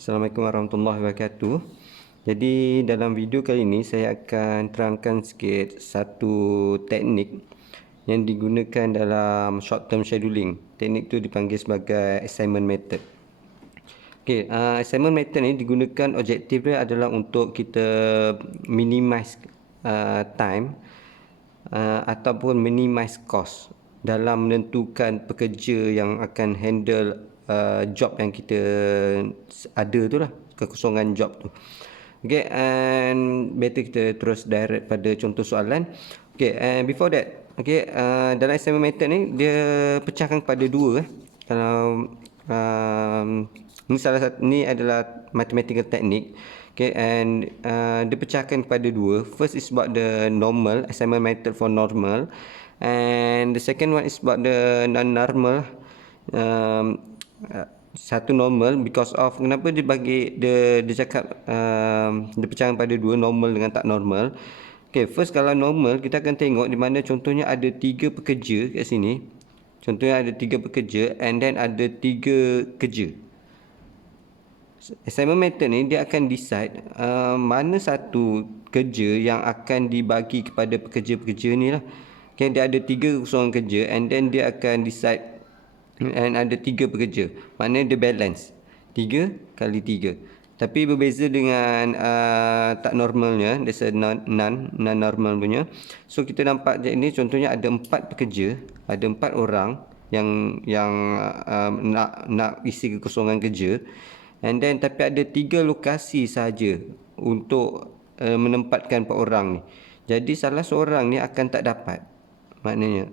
Assalamualaikum warahmatullahi wabarakatuh. Jadi dalam video kali ini saya akan terangkan sikit satu teknik yang digunakan dalam short term scheduling. Teknik itu dipanggil sebagai assignment method. Assignment method ni digunakan, objektif dia adalah untuk kita minimize time ataupun minimize cost dalam menentukan pekerja yang akan handle job yang kita ada tu lah, kekosongan job tu. Okay, and better kita terus direct pada contoh soalan. Okay, and before that, okay, dalam assignment method ni dia pecahkan kepada dua. Kalau ni salah satu, ni adalah mathematical technique. Okay, and dia pecahkan kepada dua. First is about the normal, assignment method for normal, and the second one is about the non-normal. Satu normal because of kenapa dia bagi dia cakap dia pecahkan pada dua, normal dengan tak normal. Okay, first kalau normal kita akan tengok di mana contohnya ada 3 pekerja kat sini. Contohnya ada 3 pekerja and then ada 3 kerja. Assignment method ni dia akan decide mana satu kerja yang akan dibagi kepada pekerja-pekerja ni lah. Okay, dia ada 3 kosongan kerja and then dia akan decide and ada 3 pekerja. Maknanya dia balance 3 kali 3. Tapi berbeza dengan tak normalnya, there's a non-normal punya. So kita nampak je ni contohnya ada 4 pekerja, ada 4 orang yang nak isi kekosongan kerja. And then tapi ada 3 lokasi saja untuk menempatkan 4 orang ni. Jadi salah seorang ni akan tak dapat. Maknanya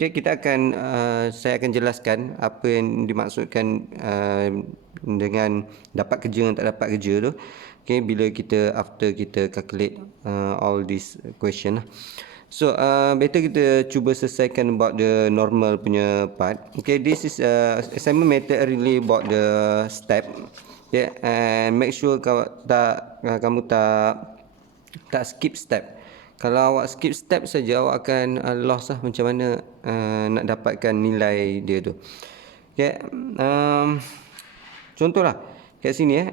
okay, saya akan jelaskan apa yang dimaksudkan dengan dapat kerja dan tak dapat kerja tu. Okay, bila after kita calculate all this question lah. So better kita cuba selesaikan about the normal punya part. Okay, this is assignment method really about the step. Okay, and make sure kamu tak skip step. Kalau awak skip step saja, awak akan loss lah macam mana nak dapatkan nilai dia tu. Okay, contohlah kat sini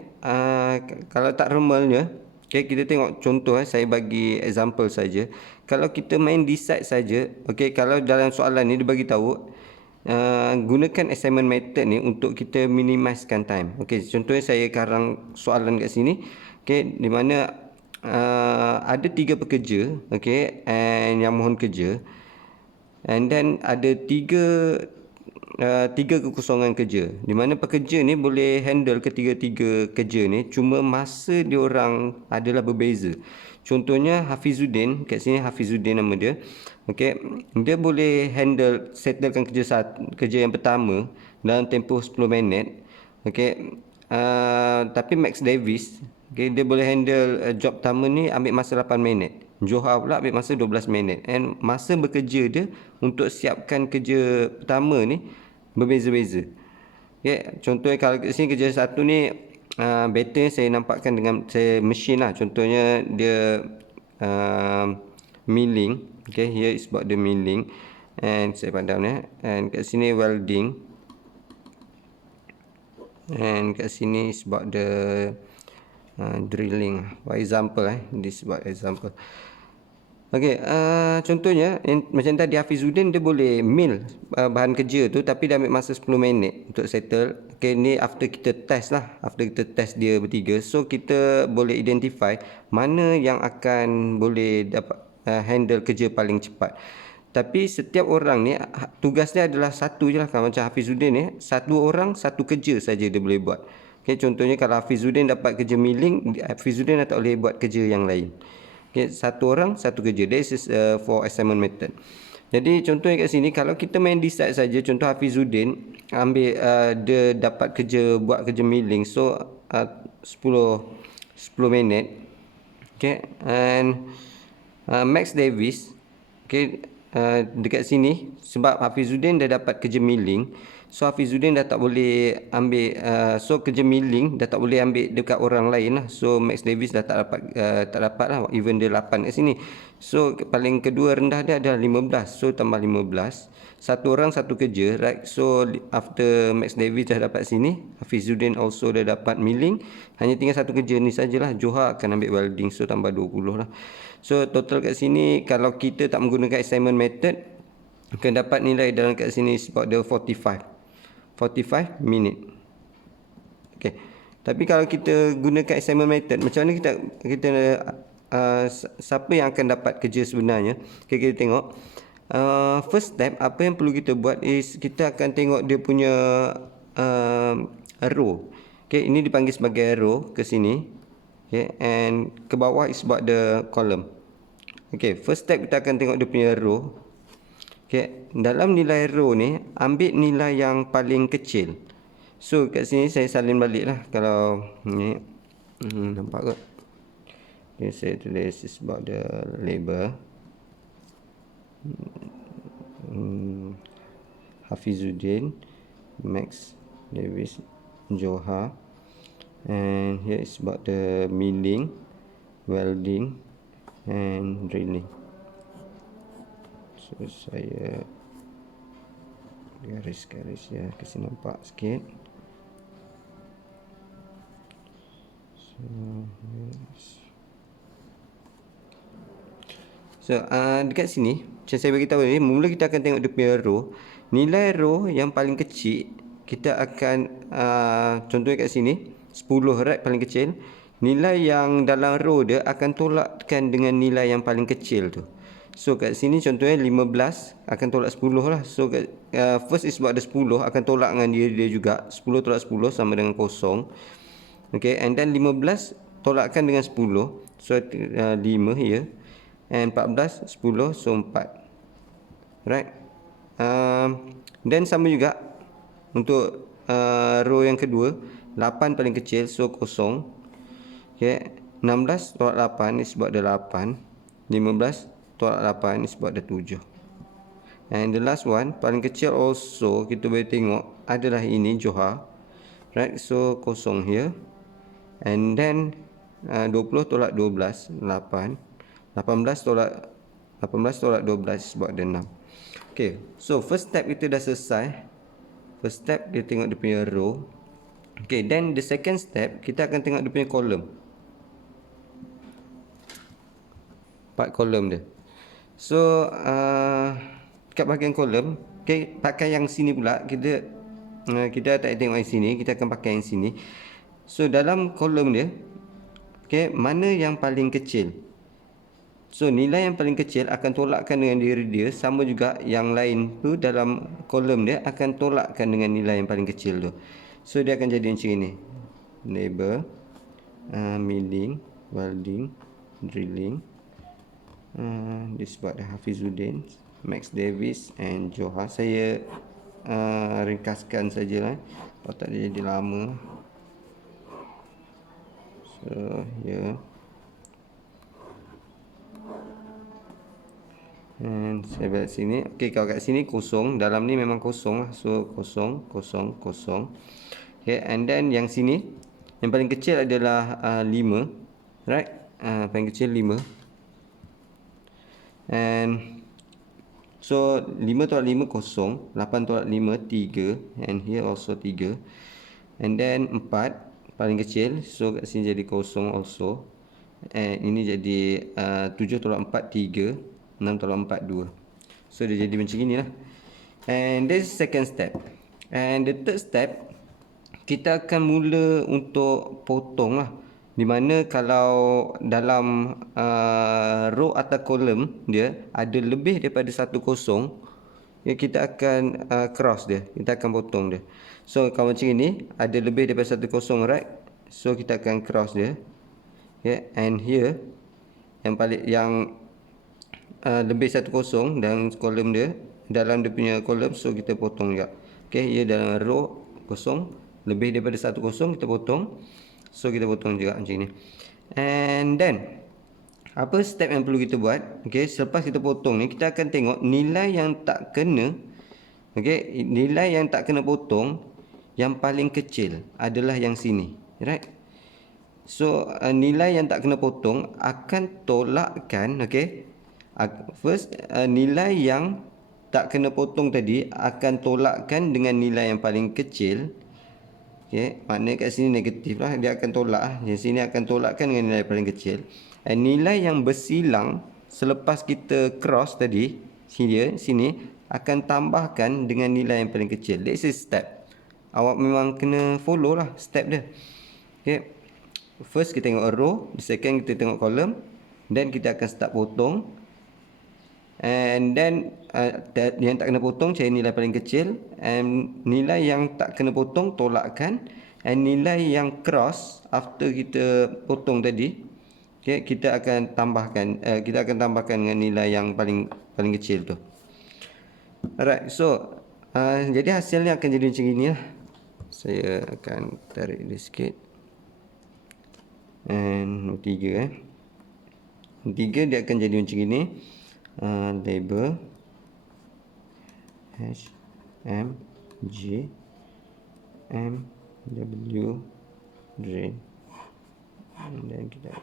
kalau tak normalnya, okay, kita tengok contoh saya bagi example saja. Kalau kita main decide saja, okay, kalau dalam soalan ni dia bagi tahu gunakan assignment method ni untuk kita minimizekan time. Okay, contohnya saya karang soalan kat sini, okay, di mana ada 3 pekerja, okay, and yang mohon kerja, and then ada 3 kekosongan kerja, di mana pekerja ni boleh handle ketiga-tiga kerja ni, cuma masa dia orang adalah berbeza. Contohnya Hafizuddin, kat sini Hafizuddin nama dia, okay, dia boleh settlekan kerja yang pertama dalam tempoh 10 minit, okay. Tapi Max Davis, okay, dia boleh handle job pertama ni ambil masa 8 minit. Johar pula ambil masa 12 minit. And masa bekerja dia untuk siapkan kerja pertama ni berbeza-beza. Okay, contohnya kalau kat sini kerja satu ni better saya nampakkan dengan saya mesin lah. Contohnya dia milling. Okay, here is about the milling. And saya padam ya. And kat sini welding. And kat sini is about the drilling. For example, this is about example. Okay, contohnya macam tadi Hafizuddin dia boleh mill bahan kerja tu, tapi dia ambil masa 10 minit untuk settle. Okay, ni after kita test lah, after kita test dia bertiga, so kita boleh identify mana yang akan boleh dapat handle kerja paling cepat. Tapi setiap orang ni tugas dia adalah satu je lah. Kalau macam Hafizuddin ni, satu orang satu kerja saja dia boleh buat. Okay, contohnya kalau Hafizuddin dapat kerja milling, Hafizuddin tak boleh buat kerja yang lain. Okay, satu orang satu kerja. This is for assignment method. Jadi contohnya kat sini, kalau kita main decide saja, contoh Hafizuddin ambil dia dapat buat kerja milling, so 10 minit. Okay, and Max Davis, okay, dekat sini sebab Hafizuddin dah dapat kerja milling, So Hafizuddin dah tak boleh ambil, so kerja milling dah tak boleh ambil dekat orang lain lah. So Max Davis dah tak dapat lah, even dia 8 kat sini. So paling kedua rendah dia adalah 15. So tambah 15, satu orang satu kerja, right? So after Max Davis dah dapat sini, Hafizuddin also dah dapat milling, hanya tinggal satu kerja ni sajalah. Johar akan ambil welding, so tambah 20 lah. So total kat sini kalau kita tak menggunakan assignment method, akan dapat nilai dalam kat sini about the 45 minit. Okay. Tapi kalau kita gunakan assignment method, macam mana kita siapa yang akan dapat kerja sebenarnya? Okay, kita tengok. First step, apa yang perlu kita buat is kita akan tengok dia punya row. Okay, ini dipanggil sebagai row ke sini. Okay, and ke bawah is about the column. Okay, first step kita akan tengok dia punya row. Okay, dalam nilai row ni, ambil nilai yang paling kecil. So kat sini saya salin balik lah. Kalau ni nampak ke? Okay, saya tulis is about the label. Hafizuddin, Max Davis, Johar, and here is about the milling, welding, and drilling. So saya garis-garis ya, kasi nampak sikit. So dekat sini macam saya bagi tahu ni, mula kita akan tengok dia punya row. Nilai row yang paling kecil kita akan contohnya kat sini 10, right, paling kecil. Nilai yang dalam row dia akan tolakkan dengan nilai yang paling kecil tu. So kat sini contohnya 15 akan tolak 10 lah. So first is about the 10 akan tolak dengan dia juga. 10 tolak 10 sama dengan kosong. Okay, and then 15 tolakkan dengan 10. So 5 ya. And 14, 10, so 4. Right. Then sama juga untuk row yang kedua, 8 paling kecil, so kosong. Okay, 16 tolak 8 is about the 8. 15 tolak 8 is about the 7. And the last one, paling kecil also kita boleh tengok adalah ini, Johar. Right, so kosong here. And then 20 tolak 12, 8. 18 tolak 12 is about the 6. Okay, so first step kita dah selesai. First step kita tengok dia punya row. Okay, then the second step kita akan tengok dia punya column. Part column dia. So kat bahagian column, okay, pakai yang sini pula. Kita tak tengok yang sini, kita akan pakai yang sini. So dalam column dia, okay, mana yang paling kecil? So nilai yang paling kecil akan tolakkan dengan diri dia. Sama juga yang lain tu dalam kolom dia akan tolakkan dengan nilai yang paling kecil tu. So dia akan jadi macam ini. Label, milling, welding, drilling. This about Hafizuddin, Max Davis and Johar. Saya ringkaskan sajalah. Kalau tak dia jadi lama. So yeah. And saya balik sini. Okay, kalau kat sini kosong, dalam ni memang kosong lah. So kosong, kosong, kosong. Okay, and then yang sini yang paling kecil adalah 5, right? Paling kecil 5. And so 5 tolak 5 kosong, 8 tolak 5 3, and here also 3. And then 4 paling kecil, so kat sini jadi kosong also. And ini jadi 7 tolak 4 3. 6 tolak 4 2. So dia jadi macam inilah. And this is second step. And the third step, kita akan mula untuk potong lah. Di mana kalau dalam row atau kolom dia ada lebih daripada 1 kosong, ya, kita akan cross dia. Kita akan potong dia. So kalau macam ini ada lebih daripada 1 kosong, right? So kita akan cross dia. Okay, and here yang lebih 1 kosong dan kolom dia, dalam dia punya kolom, so kita potong juga. Okay, ia dalam row kosong, lebih daripada 1 kosong kita potong. So kita potong juga macam ni. And then apa step yang perlu kita buat? Okay, selepas kita potong ni, kita akan tengok nilai yang tak kena. Okey, nilai yang tak kena potong yang paling kecil adalah yang sini, right? So nilai yang tak kena potong akan tolakkan, okey. First nilai yang tak kena potong tadi akan tolakkan dengan nilai yang paling kecil. Okey, maknanya kat sini negatif lah, dia akan tolak lah. Di sini akan tolakkan dengan nilai paling kecil. Nilai yang bersilang selepas kita cross tadi, sini akan tambahkan dengan nilai yang paling kecil. Let's say step. Awak memang kena follow lah step dia. Okay. First kita tengok row, the second kita tengok column, then kita akan start potong. And then yang tak kena potong cari nilai paling kecil, and nilai yang tak kena potong tolakkan, and nilai yang cross after kita potong tadi, okay, kita akan tambahkan dengan nilai yang paling kecil tu. Alright, so jadi hasilnya akan jadi macam ini lah. Saya akan tarik dia sikit. And tiga dia akan jadi macam ini. Label H M G M W drain, dan kita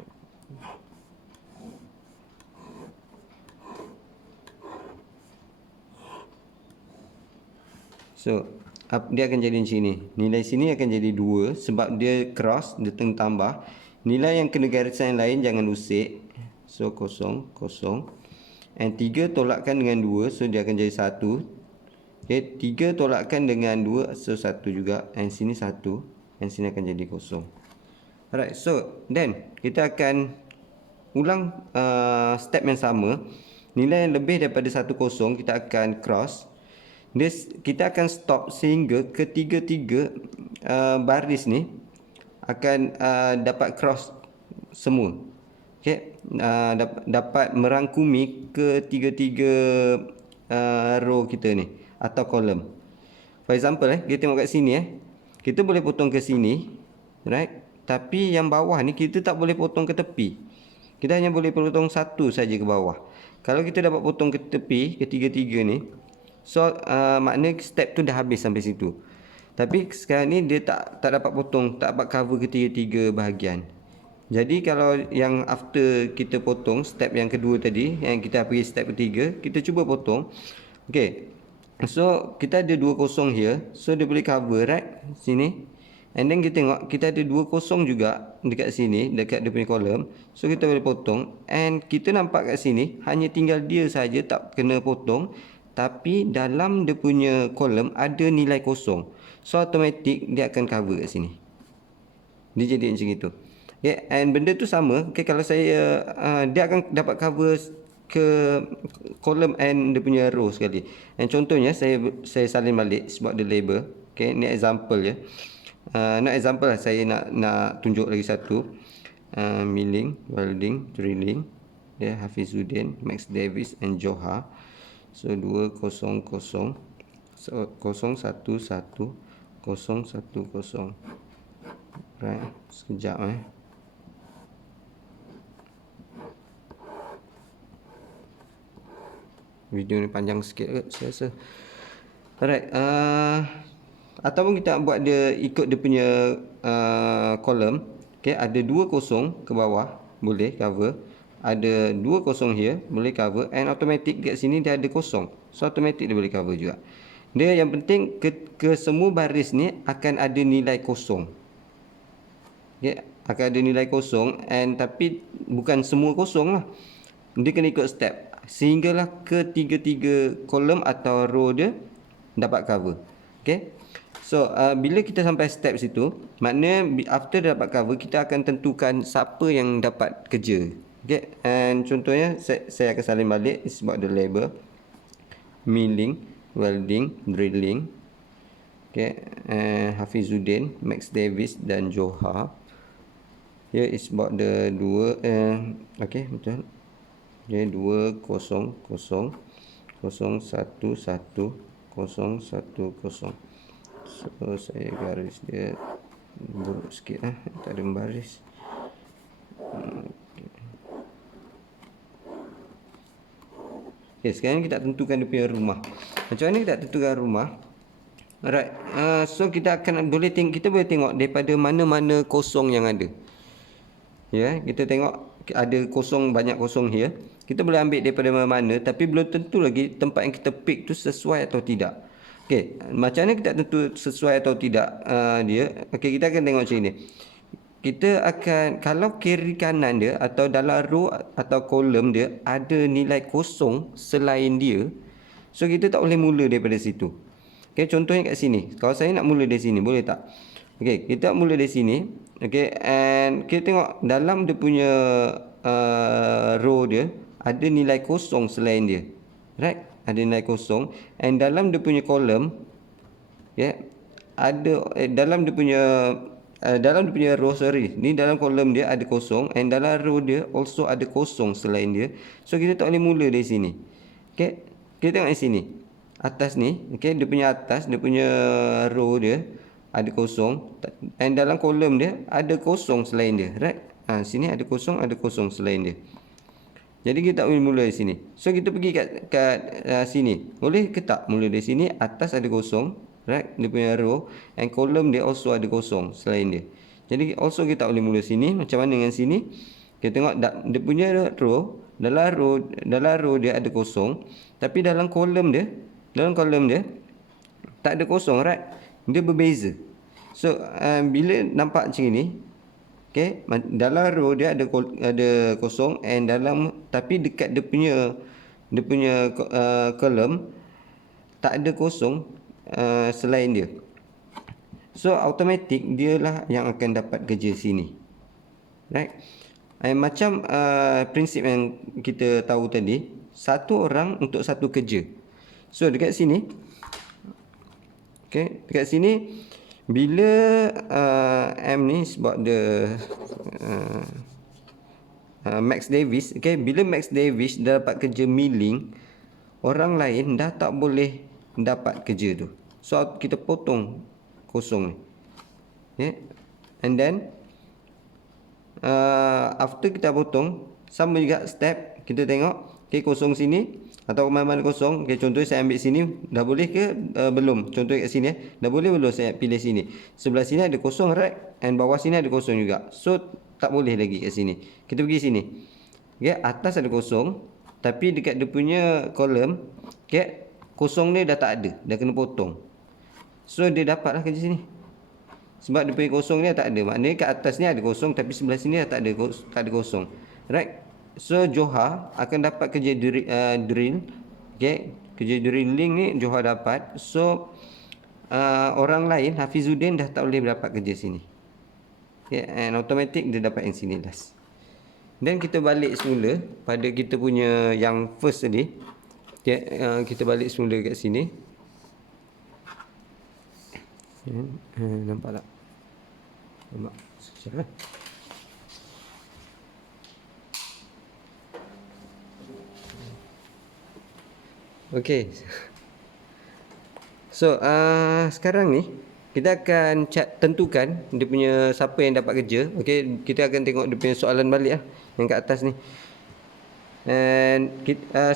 dia akan jadi macam ni. Nilai sini akan jadi 2 sebab dia cross, dia tambah. Nilai yang kena garisan yang lain jangan usik. So kosong. And 3 tolakkan dengan 2, so dia akan jadi 1. Okay, 3 tolakkan dengan 2, so 1 juga. And sini 1, and sini akan jadi kosong. Alright, so then kita akan ulang step yang sama. Nilai yang lebih daripada 1 kosong kita akan cross. Kita akan stop sehingga ketiga-tiga baris ni akan dapat cross semua. Okay, dapat merangkumi ketiga-tiga row kita ni atau column. For example kita tengok kat sini kita boleh potong ke sini, right? Tapi yang bawah ni kita tak boleh potong ke tepi. Kita hanya boleh potong satu saja ke bawah. Kalau kita dapat potong ke tepi ketiga-tiga ni, so maknanya step tu dah habis sampai situ. Tapi sekarang ni dia tak dapat potong, tak dapat cover ketiga-tiga bahagian. Jadi kalau yang after kita potong step yang kedua tadi, yang kita pergi step ketiga, kita cuba potong. Okay, so kita ada 2 kosong here, so dia boleh cover, right, sini. And then kita tengok kita ada 2 kosong juga dekat sini, dekat dia punya kolom. So kita boleh potong, and kita nampak kat sini hanya tinggal dia saja tak kena potong, tapi dalam dia punya kolom ada nilai kosong. So automatic dia akan cover kat sini. Dia jadi macam itu. Okay, and benda tu sama. Okay, kalau saya dia akan dapat cover ke kolom and dia punya row sekali. And contohnya saya salin balik sebab dia label. Okay, ni example je. Nak example lah, saya nak tunjuk lagi satu. Milling, welding, drilling. Hafizuddin, Max Davis and Johar. So 200 011 010. Right, sekejap video ni panjang sikit ke saya rasa. Alright, ataupun kita buat dia ikut dia punya kolom. Okay, ada 2 kosong ke bawah boleh cover, ada 2 kosong here boleh cover, and automatic dekat sini dia ada kosong, so automatic dia boleh cover juga. Dia yang penting ke semua baris ni akan ada nilai kosong. Okay, akan ada nilai kosong, and tapi bukan semua kosong lah. Dia kena ikut step sehinggalah ketiga-tiga kolom atau row dia dapat cover. Okay, so bila kita sampai step situ, maknanya after dia dapat cover, kita akan tentukan siapa yang dapat kerja. Okay, and contohnya saya akan salin balik sebab the label milling, welding, drilling. Okay, Hafizuddin, Max Davis dan Johar. Here is about the 2 okay, betul. Okay, 200 011 010. So saya garis dia buruk sikit tak ada baris. Okay. Okay, sekarang kita tentukan dia punya rumah. Macam mana kita tentukan rumah? Alright. So kita akan kita boleh tengok daripada mana-mana kosong yang ada. Ya, kita tengok ada kosong, banyak kosong here. Kita boleh ambil daripada mana-mana, tapi belum tentu lagi tempat yang kita pick tu sesuai atau tidak. Okey, macam mana kita tentu sesuai atau tidak dia? Okey, kita akan tengok macam ni. Kita akan, kalau kiri kanan dia atau dalam row atau kolom dia ada nilai kosong selain dia, so kita tak boleh mula daripada situ. Okey, contohnya kat sini. Kalau saya nak mula dari sini, boleh tak? Okey, kita mula dari sini. Okey, and kita tengok dalam dia punya row dia ada nilai kosong selain dia. Right? Ada nilai kosong, and dalam dia punya kolom, ya, ada dalam dia punya row, ni dalam kolom dia ada kosong, and dalam row dia also ada kosong selain dia. So kita tak boleh mula dari sini. Okey, kita tengok di sini atas ni. Okey, dia punya atas, dia punya row dia ada kosong, and dalam kolom dia ada kosong selain dia. Right? Sini ada kosong selain dia. Jadi kita tak boleh mula dari sini. So kita pergi kat sini. Boleh ke tak mula dari sini? Atas ada kosong, right? Dia punya row, and kolom dia also ada kosong selain dia. Jadi also kita tak boleh mula sini. Macam mana dengan sini? Kita tengok dia punya row, dalam row dia ada kosong, tapi dalam kolom dia tak ada kosong, right? Dia berbeza. So bila nampak macam ni, okey, dalam row dia ada kosong, and tapi dekat dia punya kolom tak ada kosong selain dia. So automatik dia lah yang akan dapat kerja sini. Right? Macam prinsip yang kita tahu tadi, satu orang untuk satu kerja. So dekat sini, okey, dekat sini bila M ni sebab dia Max Davis, okey, bila Max Davis dah dapat kerja milling, orang lain dah tak boleh dapat kerja tu. So kita potong kosong ni. Okay. And then after kita potong, sama juga step, kita tengok, okey, kosong sini atau mana-mana kosong. Okey, contohnya saya ambil sini, dah boleh ke belum? Contohnya kat sini, dah boleh belum saya pilih sini. Sebelah sini ada kosong, right? And bawah sini ada kosong juga. So tak boleh lagi kat sini. Kita pergi sini. Okey, atas ada kosong, tapi dekat dia punya kolom, okey, kosong dia dah tak ada, dah kena potong. So dia dapatlah kerja sini. Sebab dia punya kosong ni tak ada. Maknanya kat atas ni ada kosong, tapi sebelah sini dah tak ada kosong. Right? So Johar akan dapat kerja drill. Okay, kerja drilling ni Johar dapat. So orang lain, Hafizuddin dah tak boleh dapat kerja sini. Okay, and automatic dia dapat yang sini last. Dan kita balik semula pada kita punya yang first tadi. Okay, kita balik semula kat sini. Nampak tak? Nampak? Sekejap. Okey. So sekarang ni kita akan tentukan dia punya siapa yang dapat kerja. Okey, kita akan tengok dia punya soalan balik yang kat atas ni. And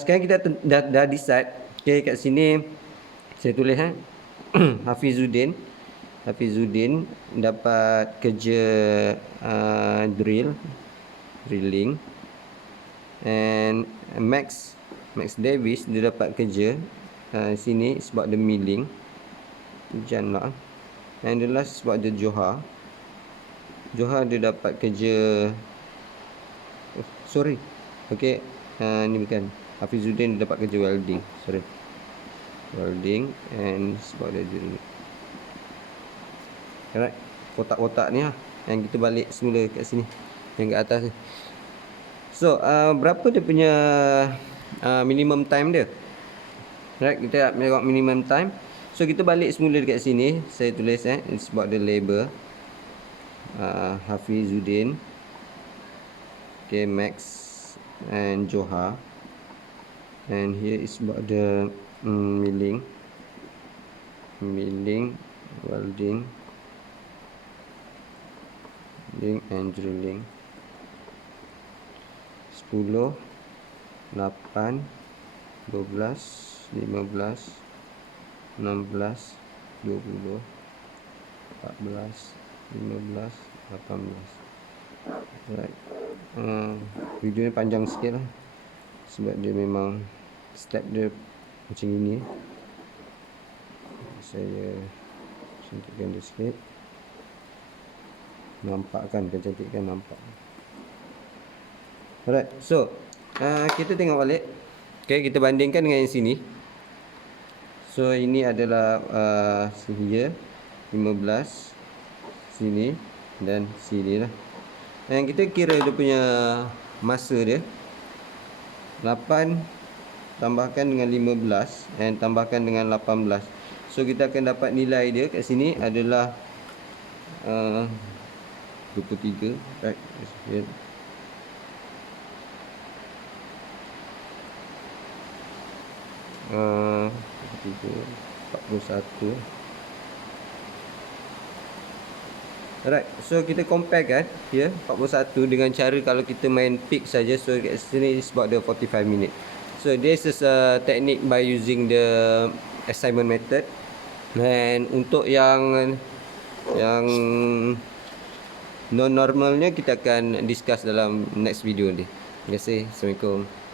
sekarang kita dah decide. Okey, kat sini saya tulis Hafizuddin dapat kerja drilling, and Max Davis dia dapat kerja sini sebab dia milling, Jannah, and the last sebab dia Johar dia dapat kerja okey, ni bukan Hafizuddin dia dapat kerja welding, and sebab dia drilling. Alright, kotak-kotak ni yang kita balik semula kat sini, yang kat atas ni. So berapa dia punya minimum time dia? Right, kita nak tengok minimum time. So kita balik semula dekat sini. Saya tulis it's about the labor, Hafizuddin, okay, Max and Johar, and here is about the milling, welding and drilling. 10, 8, 12, 15, 16, 20, 14, 15, 18. Alright. Video ni panjang sikit lah, sebab dia memang step dia macam ini. Saya cantikkan dia sikit. Nampak kan, kecantikan nampak. Alright, so kita tengok balik. Okay, kita bandingkan dengan yang sini. So ini adalah sini 15, sini dan sini lah. Dan kita kira dia punya masa dia 8 tambahkan dengan 15 dan tambahkan dengan 18. So kita akan dapat nilai dia kat sini adalah 23, right? 41. Alright, so kita compare kan ya, 41 dengan cara kalau kita main pick saja. So kat sini is about the 45 minute. So this is a technique by using the assignment method. Dan untuk yang non normalnya kita akan discuss dalam next video ni. Terima kasih. Assalamualaikum.